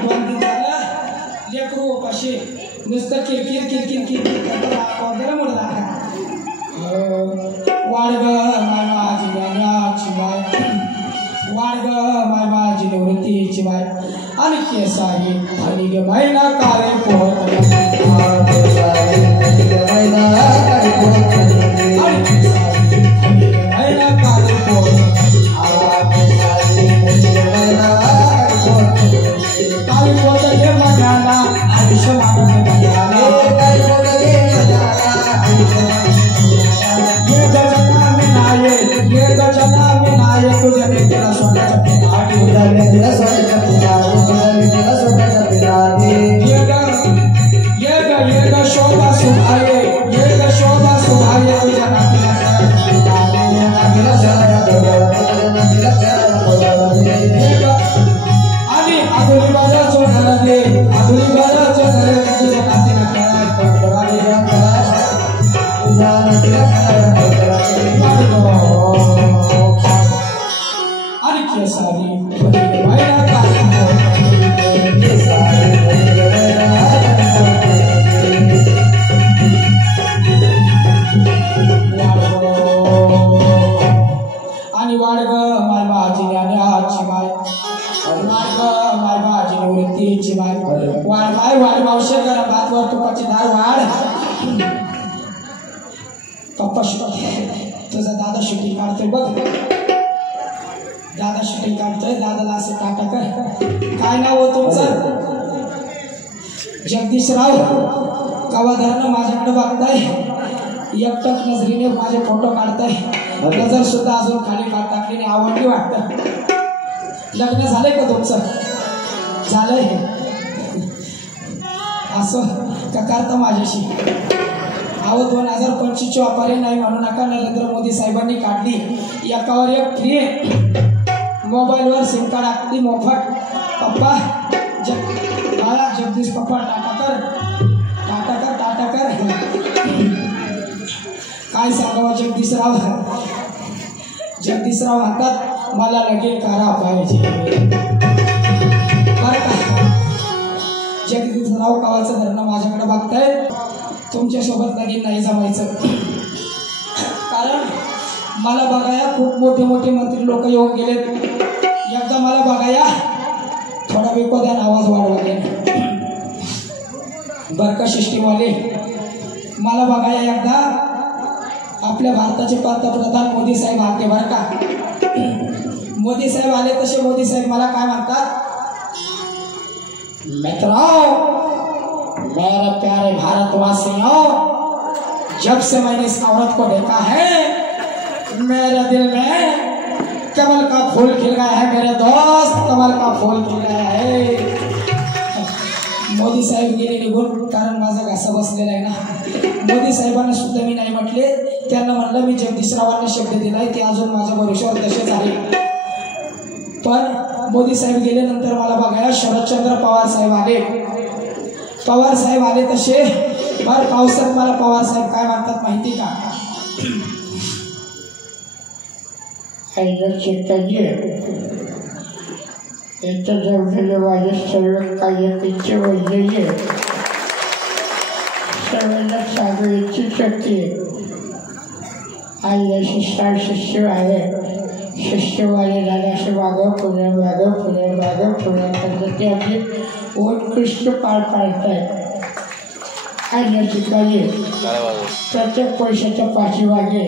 2 दिन झालं लेकरू उपाशी. नुसतं किरकिर किरकिर किरकिर करतो मुडदा. वाढ ग माय माझी गाण्याची बाय. वाढ ग माय माझी निवृत्तीची बाय. आणि केसाही आणि ग महिना काळे पोहत. केसारी वैरा काळी आणि वाडग माय भाजी आणि आजची माय वाडग माय भाजी वृत्तीची माय वाड माय वाड मावशे करा भात वर तुपाची धार वाढ पप्पा तुझा दादा शूटिंग काढतोय बघ दादा शूटिंग काढतोय दादाला असं टाटा कर काय नाव हो तुमचं जगदीशराव कवाधारनं माझ्याकडे बघताय एकटक नजरीने माझे फोटो काढताय नजर सुद्धा अजून खाली काढ टाकली आवडली वाटतं लग्न झालंय का तुमचं झालंय असं का करता माझ्याशी अहो 2025 व्यापारी नाही म्हणू नका नरेंद्र मोदी साहेबांनी काढली एकावर एक फ्री मोबाईलवर सिम कार्ड अगदी मोफत पप्पा बाळा जगदीश पप्पा टाटा कर काय सांगावं जगदीशराव म्हणतात मला लगीन करा पाहिजे बरं का जगदीशराव कावाचं धरणं माझ्याकडे बघताय तुमच्यासोबत लगीन नाही जमायचं कारण मला बघाया खूप मोठे मोठे मंत्री लोक येऊन गेले एकदा मला बघाया थोडा विकोद्यान आवाज वाढवा गेला बरका सिस्टीमवाले मला बघाया एकदा आपल्या भारताचे पंतप्रधान मोदी साहेब आले बरं का मोदी साहेब आले तसे मोदी साहेब मला काय म्हणतात मित्रों मेरे प्यारे भारतवासियों जब से मैंने इस औरत को देखा है मेरे दिल में कमल का फूल खिल गया है मेरे दोस्त कमल का फूल खिल गया है मोदी साहेब गेले निघून कारण माझा घासा बसलेला आहे ना मोदी साहेबांना सुद्धा मी नाही म्हटले त्यांना म्हणलं मी जगदीशरावांना शब्द दिलाय ते अजून माझ्या भरोश्यावर तसेच आहे पण मोदी साहेब गेल्यानंतर मला बघायला शरदचंद्र पवार साहेब आले तसे भर पावसात मला पवार साहेब काय म्हणतात माहिती का याच्या जवळले माझे सर्व कार्यकर्ते वैद्य सर्वांना सांगू इच्छित होते आई शिष्य आहे शिष्यवाले झाल्याचे मागं पुढे करतात ते आपले उत्कृष्ट पार पाडत आहेत आणि या ठिकाणी प्रत्येक पैशाच्या पाठीमागे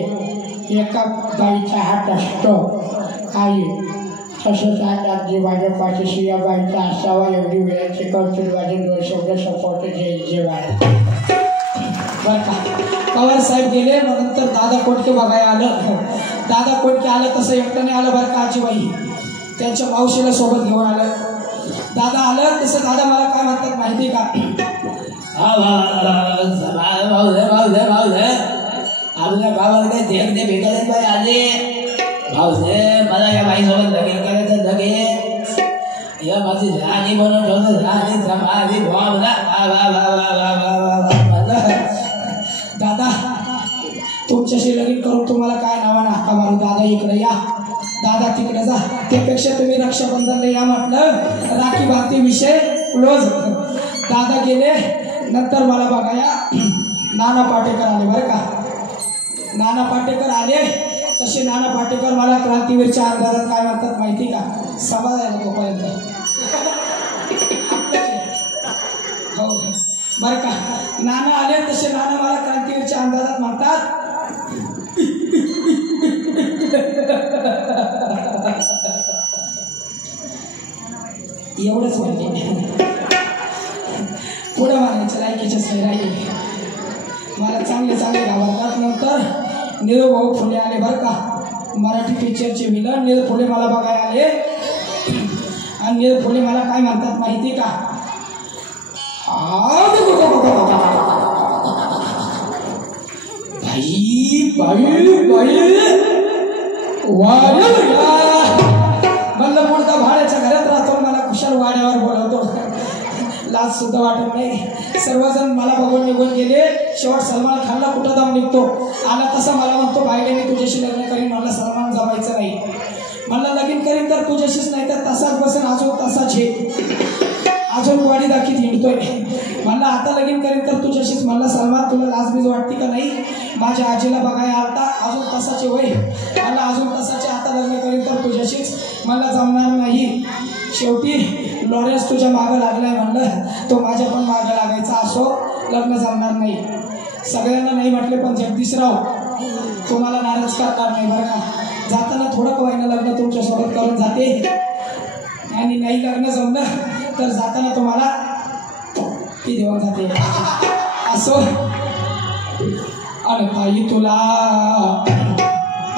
एका बाईचा हात असतो आई तसंच आज अगदी माझ्या पाठीशी या बाईचा असावा एवढी वेळाचे कौतुक माझे 2 शब्द सपोर्ट जेवाय बरं का पवार साहेब गेले मग नंतर दादा कोटके बघायला आलं दादा कोटके आलं तसं एकट्याने आलं बरं का आजीबाई त्यांच्या मावशीला सोबत घेऊन आलं दादा आलं तसं दादा मला काय म्हणतात माहिती का आपल्या गावाला काही देख भेटायला बाई आले भाऊसाहेब मला या बाईसोबत लगीन करायचं लगेच या माझी राणी बनवून ठेवलं राणी समाधी दादा तुमच्याशी लगीन करून तुम्हाला काय नावानं हाका मारू दादा इकडे या दादा तिकडे जा त्यापेक्षा तुम्ही रक्षाबंधनला या म्हटलं राखी बांधती विषय क्लोज दादा गेले नंतर मला बघाया नाना पाटेकर आले बरं का नाना पाटेकर आले तसे नाना पाटेकर मला क्रांतीवीरच्या अंधारात काय म्हणतात माहिती का समाजायला तोपर्यंत हो बरं का नाना आले तसे नाना मला क्रांतीवीरच्या अंधारात म्हणतात एवढंच म्हणते पुढे म्हणायचं लायकीच्याच नाही राहिले मला चांगले घाबरतात नंतर नीरू भाऊ फुले आले बरं का मराठी पिक्चरचे विलन नीरू फुले मला बघायला आले आणि नीरू फुले मला काय म्हणतात माहिती का म्हणलं पुढचा भाड्याच्या घरात राहतो मला कुशाल वाड्यावर बोलवतो लाज सुद्धा वाटत नाही सर्वजण मला बघून निघून गेले शेवट सलमान खानला कुठं दम निघतो आला तसा मला म्हणतो बाईने मी तुझ्याशी लग्न करीन, मला सन्मान जमायचं नाही, मला लगीन करीन तर तुझ्याशीच, नाही तर तसाच बसेन अजून तसाच हे अजून वाडी दाखीत हिंडतोय. मला आता लगीन करीन तर तुझ्याशीच, मला सलमान तुला लाजबीज वाटते का नाही, माझ्या आजीला बघायला आता अजून तसाचे वय, मला अजून तसाचे, आता लग्न करीन तर तुझ्याशीच, मला जमणार नाही. शेवटी लॉरेन्स तुझ्या मागं लागलाय म्हणलं, तो माझ्या पण मागं लागायचा, असो लग्न जमणार नाही. सगळ्यांना नाही म्हटले पण जगदीशराव तुम्हाला नाराज करणार नाही बरं का. जाताना थोडं कवायनं लग्न तुमच्यासोबत करून जाते, आणि नाही लग्न जमलं तर जाताना तुम्हाला ती देऊन जाते. असो अरे बाई तुला,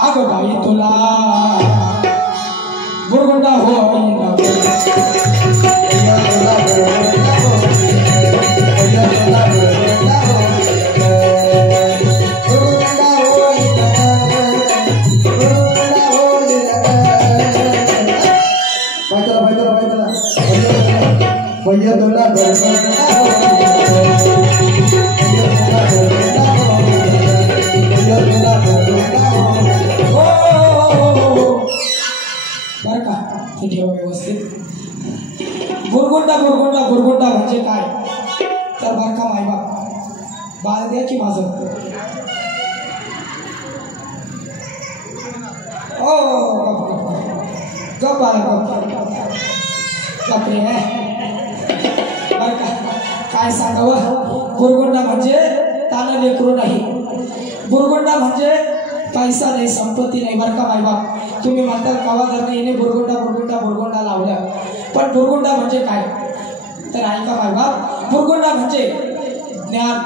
अगं बाई तुला बुरगुंडा हो बरं का, ते ठेवा व्यवस्थित. बुरगुंडा बुरगुंडा बुरगुंडा म्हणजे काय तर बरं का मायबाप बाळ द्या की माझं. ओ गप बाळा गप रे. बरं का, काय सांगावं, बुरगुंडा म्हणजे तानं लेकरू नाही, बुरगुंडा म्हणजे पैसा नाही, संपत्ती नाही. बरं का मायबाप, तुम्ही म्हणताल कवा धरणं येणे बुरगुंडा बुरगुंडा बुरगुंडा लावल्या, पण बुरगुंडा म्हणजे काय तर ऐका मायबाप, बुरगुंडा म्हणजे ज्ञान.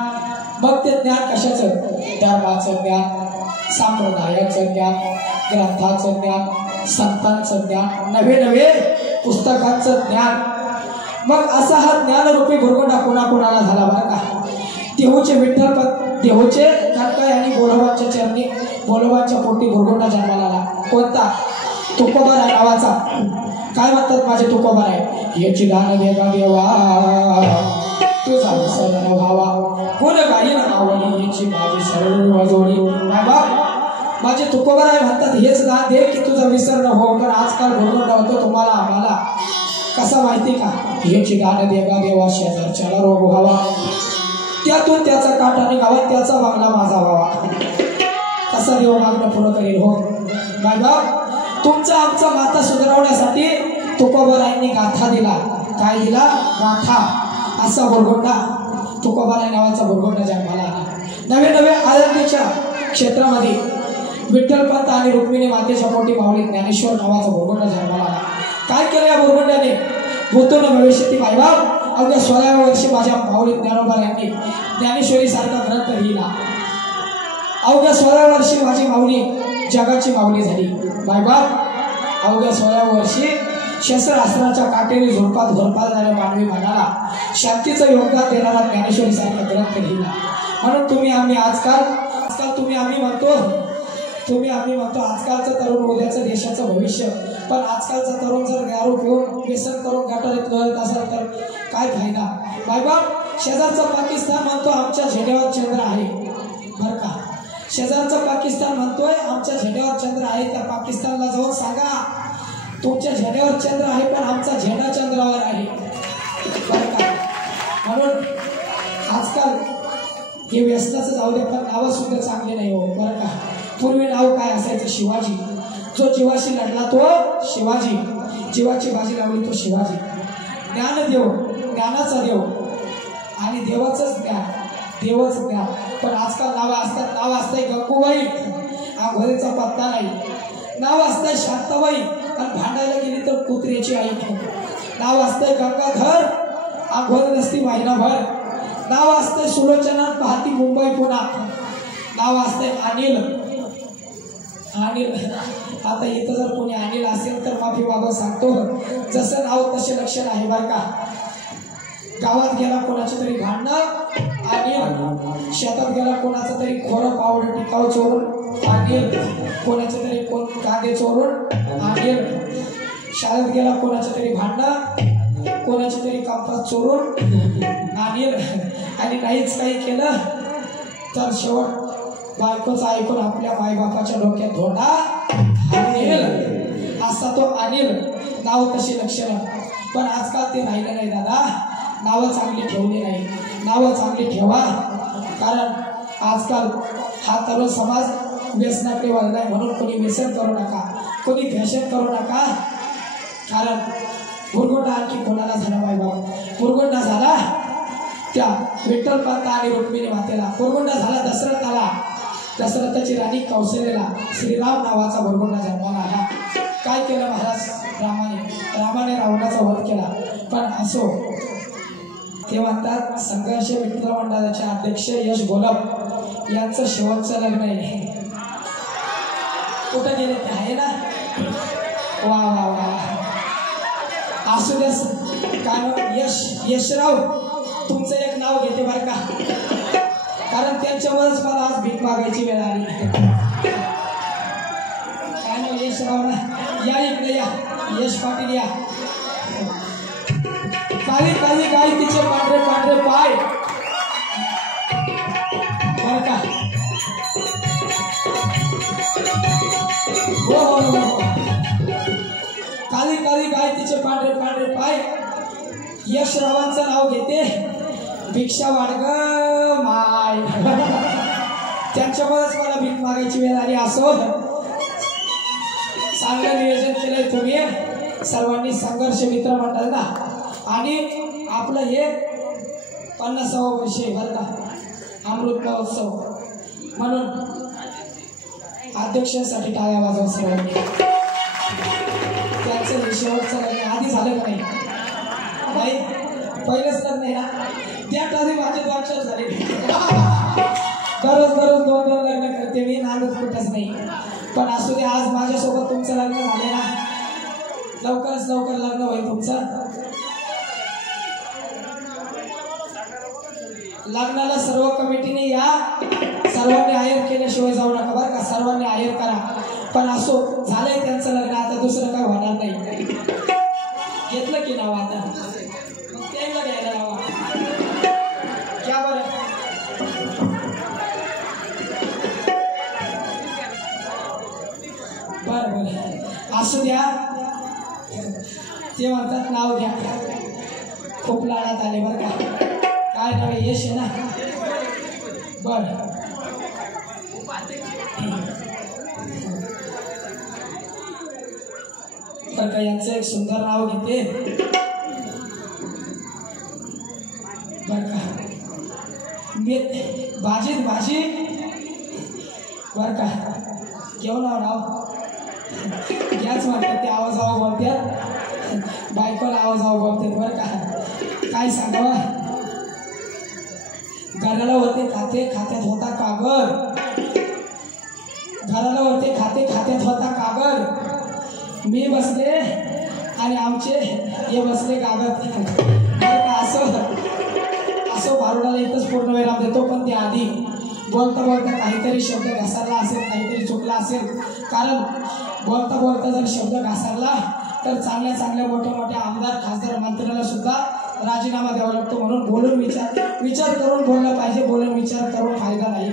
मग ते ज्ञान कशाचं, धर्माचं ज्ञान, संप्रदायाचं ज्ञान, ग्रंथाचं ज्ञान, संतांचं ज्ञान, नवे नवे पुस्तकांचं ज्ञान. मग असा हा ज्ञानरूपी बुरगुंडा कोणाकोणाला झाला बरं का. देहूचे विठ्ठल देहूचे कणकाई आणि बोलोबाच्या चरणी बोलोबाच्या पोटी बुरगुंडा जन्माला आला. कोणता, तुकोबाराय नावाचा. काय म्हणतात माझे तुकोबाराय, याची दान देवा देवा तुझा विसरण भावा, कोण गाई नावली याची माझी सर्व जोडी. माझे तुकोबाराय म्हणतात हेच दान दे की तुझा विसरण हो. पण आजकाल बुरगुंडा होतो तुम्हाला आम्हाला कसा माहिती का, याची दान देवा देवा शेजारच्याला रोग व्हावा, त्यातून त्याचा काटा निघावा, त्याचा मागला माझा व्हावा. कसा देव मागणं पुढं करेल हो बायबाप. तुमचा आमचा माता सुधारवण्यासाठी तुकोबारायांनी गाथा दिला. काय दिला, गाथा. असा बुरगुंडा तुकोबाराय नावाचा बुरगुंडा जन्माला आला. नवे नवे आळंदीच्या क्षेत्रामध्ये विठ्ठलपंत आणि रुक्मिणी मातेच्या पोटी माऊली ज्ञानेश्वर नावाचा बुरगुंडा जन्माला आला. काय केलं या बुरगुंड्याने, भूतून भविष्यती मायबाप. अवघ्या 16व्या वर्षी माझ्या माऊली ज्ञानोबा यांनी ज्ञानेश्वरी सारखा ग्रंथ लिहिला. अवघ्या 16व्या वर्षी माझी माऊली जगाची माऊली झाली मायबाप. अवघ्या 16व्या वर्षी शस्त्रास्त्राच्या काटेरी झोडपात झोडपाळणाऱ्या मानवी मनाला शांतीचं योगदान देणारा ज्ञानेश्वरी सारखा ग्रंथ लिहिला. म्हणून तुम्ही आम्ही आजकाल तुम्ही आम्ही म्हणतो आजकालचं तरुण उद्याचं देशाचं भविष्य. पण आजकालचा तरुण जर दारू पिऊन व्यसन करून गटारीत गळत असेल तर काय फायदा बायबाप. शेजारचा पाकिस्तान म्हणतो आमच्या झेंड्यावर चंद्र आहे बरं का. शेजारचा पाकिस्तान म्हणतोय आमच्या झेंड्यावर चंद्र आहे. त्या पाकिस्तानला जाऊन सांगा तुमच्या झेंड्यावर चंद्र आहे पण आमचा झेंडा चंद्रावर आहे बरं का. म्हणून आजकाल हे व्यसनाचं जाऊ दे पण नावं सुद्धा चांगले नाही हो बरं का. पूर्वी नाव काय असायचं, शिवाजी. जो जीवाशी लढला तो शिवाजी, जीवाची बाजी लावली तो शिवाजी. ज्ञानदेव, ज्ञानाचा देव आणि देवाचंच ज्ञान, देवाचं ज्ञान. पण आजकाल नावं असतात. नाव असतंय गंगूबाई, आंघोळीचा पत्ता नाही. नाव असतंय शांताबाई आणि भांडायला गेली तर कुत्र्याची आई. नाव असतंय गंगाधर, आंघोळ नसती महिनाभर. नाव असतंय सुलोचना, पाहती मुंबई पुन्हा. नाव असतंय अनिल. आता इथं जर कोणी अनिल असेल तर माफी मागून सांगतो, जसं नाव तसे लक्षण आहे बरं का. गावात गेला कोणाचं तरी भांडणं अनिल, शेतात गेला कोणाचं तरी खोरं पावडं टिकाव चोरून अनिल, कोणाचं तरी कोण कांदे चोरून अनिल, शाळेत गेला कोणाचं तरी भांडणं, कोणाची तरी कंपास चोरून अनिल. आणि नाहीच काही केलं तर शेवट बायकोचं ऐकून आपल्या मायबापाच्या डोक्यात धोंडा अनिल असा तो अनिल नाव तशी लक्षणं. पण आजकाल ते राहिलं नाही दादा. नावं चांगली ठेवली नाही. नावं चांगली ठेवा. कारण आजकाल हा तरुण समाज व्यसनाकडे वळलाय. म्हणून कोणी व्यसन करू नका, कोणी फॅशन करू नका. कारण पुरगुंडा आणखी कोणाला झाला मायबाप. पुरगुंडा झाला त्या विठ्ठलपंत आणि रुक्मिणी मातेला. पुरगुंडा झाला दशरथाला. दशरथाची राणी कौशल्याला श्रीराम नावाचा पुरगुंडा जन्माला आला. काय केलं महाराज रामाने रावणाचा वध केला. पण असो ते म्हणतात संघर्ष मित्र मंडळाचे अध्यक्ष यश गोलप यांचं शेवटचं लग्न आहे. कुठं गेले ते आहे ना. वा वा वा असू द्या. काय यशराव तुमचं एक नाव घेते बरं का. कारण त्यांच्यावरच मला आज भीक मागायची वेळ आली. काय नाव यशराव ना. या इकडे या. यश पाटील या. काली काली गाय तिचे पांढरे पांढरे पाय बरं का. हो काली काली गाय तिचे पांढरे पांढरे पाय. यशरावांचं नाव घेते. भिक्षा वाढग माय. त्यांच्यामुळेच मला भीक मागायची वेळ आली. असो चांगलं नियोजन केलंय तुम्ही सर्वांनी. संघर्ष मित्र मंडळ ना. आणि आपलं हे 50वा वर्ष आहे बरं का. अमृत महोत्सव. म्हणून अध्यक्षांसाठी टाळ्या वाजवा सर्वांनी. त्यांचं शेवटचं लग्न आधी झालं का नाही. पहिलंच लग्न आहे ना. त्यात आधी माझे 2 अक्षर झाले. दररोज 2 लग्न करते मी. नांदच कुठंच नाही. पण असू दे आज माझ्यासोबत तुमचं लग्न झाले ना. लवकरच लवकर लग्न होईल तुमचं. लग्नाला सर्व कमिटीने या. सर्वांनी आयर केल्याशिवाय जाऊ नका बरं का. सर्वांनी आयर करा. पण असो झालंय त्यांचं लग्न. आता दुसरं काय होणार नाही. घेतलं की नाव आता मग त्यांना घ्यायला लावा. घ्या बरं. बरं बरं असू द्या. ते म्हणतात नाव घ्या. खूप लाडात आले बरं का. काय नाव आहे. यश आहे ना. बर बरं का. यांचं एक सुंदर नाव घेते बर का. भाजी बर का. घेऊन नाव याच म्हणतात. ते आवाज बोलतात. बायकोला आवाज बोलतात बरं का. काय सांगावं. घराला होते खाते खात्यात होता कागद. घराला होते खाते खात्यात होता कागद. मी बसले आणि आमचे हे बसले कागद. असं भारुडाला इथंच पूर्ण विराम देतो. पण ते आधी बोलता बोलता काहीतरी शब्द घसरला असेल, काहीतरी चुकला असेल. कारण बोलता बोलता जर शब्द घसरला तर चांगल्या मोठ्या आमदार खासदार मंत्र्याला सुद्धा राजीनामा द्यावा लागतो. म्हणून बोलून विचार करून बोललं पाहिजे. बोलून विचार करून फायदा नाही.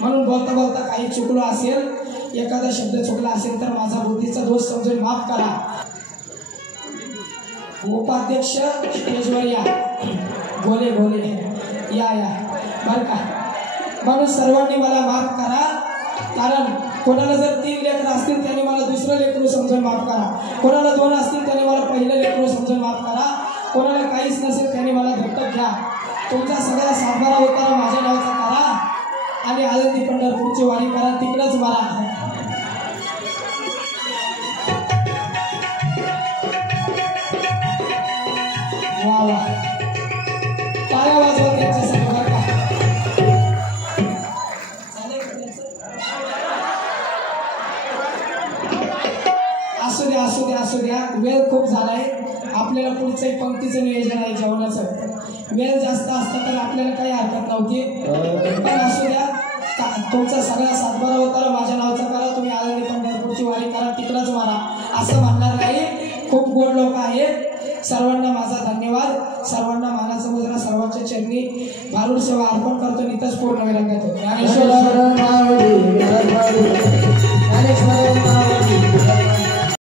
म्हणून बोलता बोलता काही चुकलो असेल, एखादा शब्द चुकला असेल तर माझा बुद्धीचा दोष समजून माफ करा. उपाध्यक्ष स्टेजवर या. बोले या बरं का. म्हणून सर्वांनी मला माफ करा. कारण कोणाला जर 3 लेकरं असतील त्यांनी मला दुसरं लेकरू समजून माफ करा. कोणाला 2 असतील त्यांनी मला पहिलं लेकरू समजून माफ करा. कोणाला काहीच नसेल त्यांनी मला दत्तक घ्या. तुमचा सगळा सातबारा उतारा माझ्या नावाचा करा आणि आळंदी पंढरपूरची वारी करा. तिकडंच मारा. वा वा टाळ्या वाजवा त्यांच्यासाठी बरं का. असू द्या. वेळ खूप झालाय. आपल्याला पुढचं पंक्तीचं नियोजन आहे जेवणाचं. वेळ जास्त असता तर आपल्याला काही हरकत नव्हती. पण असू द्या. तुमचा सगळा सातबारा उतारा माझ्या नावाचा करा. तुम्ही आळंदी पंढरपूरची वारी करा. तिकडंच मारा असं म्हणणार नाही. खूप गोड लोक आहेत. सर्वांना माझा धन्यवाद. सर्वांना मानाचा मुजरा. सर्वांच्या चरणी भारूड सेवा अर्पण करतो नितच पूर्ण विरंगात ज्ञानेश्वर ज्ञानेश्वर माऊली